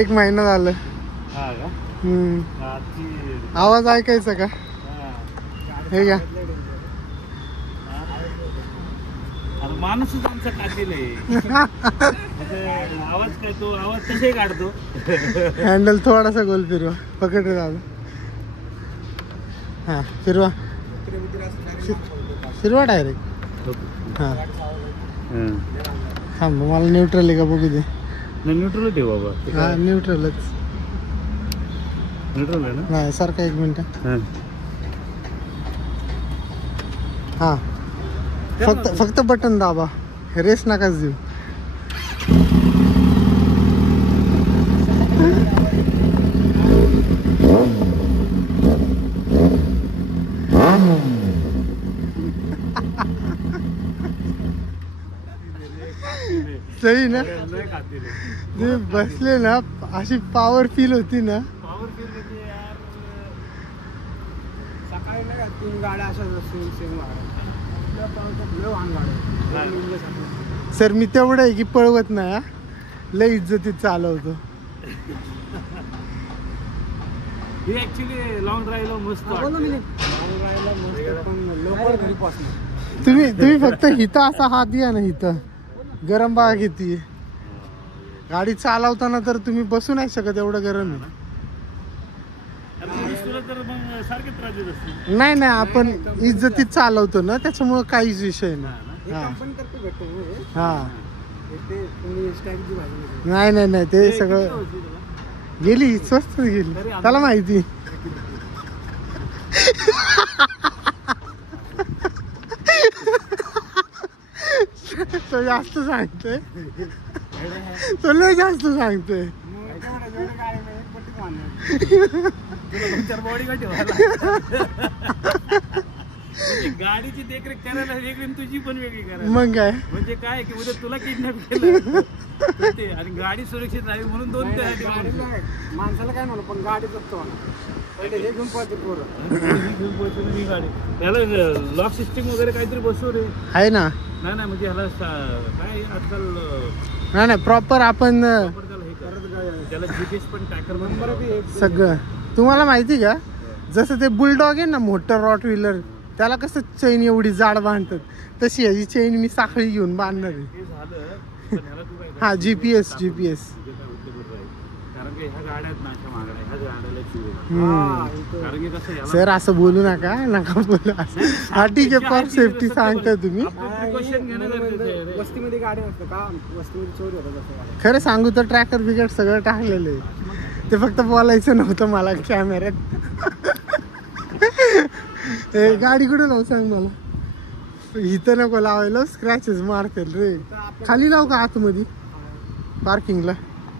एक महिना झालं. आवाज ऐकायचा का? हे घ्या. माणूसच आमचा काढलेला आवाज काय तो आवाज कसे काढतो. हँडल थोडासा गोल फिरवा. पकड रे दादा. हा फिरवा फिरवा डायरेक्ट. हा थांब मला न्यूट्रल आहे का बघू दे. न्यूट्रल ठेव बाबा. हा न्यूट्रलच. न्यूट्रल आहे ना. नाही सारखा एक मिनिट. हा फक्त बटन दाबा. रेस नकाच देऊ. सही ना. तुम्ही बसले ना अशी पॉवर फील होती ना. सकाळी नाही का 3 गाड्या अशा सर मी तेवढं आहे की पळवत नाही. लय इज्जतीत चालवतो. लॉंग ड्राईव्हला मस्त. तुम्ही फक्त हिथं असा हात द्या ना. हिथं गरम बाग घेते गाडी चालवताना. तर तुम्ही बसू नाही शकत एवढं गरम आहे. नाही नाही आपण इज्जतीत चालवतो ना त्याच्यामुळे काहीच विषय नाही. हा नाही नाही नाही ते सगळं गेली स्वस्त गेली त्याला माहिती. तो जास्त सांगतोय. तो लय जास्त सांगतोय. गाडीची देखरेख करायला वेगळी तुझी पण वेगळी करायला. मग काय म्हणजे काय की उद्या तुला किडनॅप केलं आणि गाडी सुरक्षित राहील म्हणून 2 माणसाला काय म्हणू पण गाडी जगतो पहिले हे घेऊन पळते पोरं. ही गाडी त्याला लॉक सिस्टीम वगैरे काहीतरी बसव रे. आहे ना. नाही नाही म्हणजे ह्याला काय आजकाल नाही नाही प्रॉपर आपण त्याला जीपीएस पण ट्रॅकर नंबर सगळं. तुम्हाला माहिती का जसं ते बुलडॉग आहे ना मोठं रॉट व्हीलर त्याला कसं चैन एवढी जाड बांधतात तशी ह्याची चैन मी साखळी घेऊन बांधणार आहे. हा जीपीएस. सर असं बोलू नका. नका बोलू. हा ठीक आहे फॉर सेफ्टी सांगताय तुम्ही. वस्तीमध्ये गाडी असतं का वस्तीमध्ये चोरी होतात. खरं सांगू तर ट्रॅकर बिकट सगळं टाकलेलं आहे. ते फक्त बोलायचं नव्हतं मला कॅमेऱ्यात. गाडी कुठे लावू सांग मला. इथं नको लावायला स्क्रॅचेस मारतील रे. खाली लावू का आतमध्ये पार्किंगला.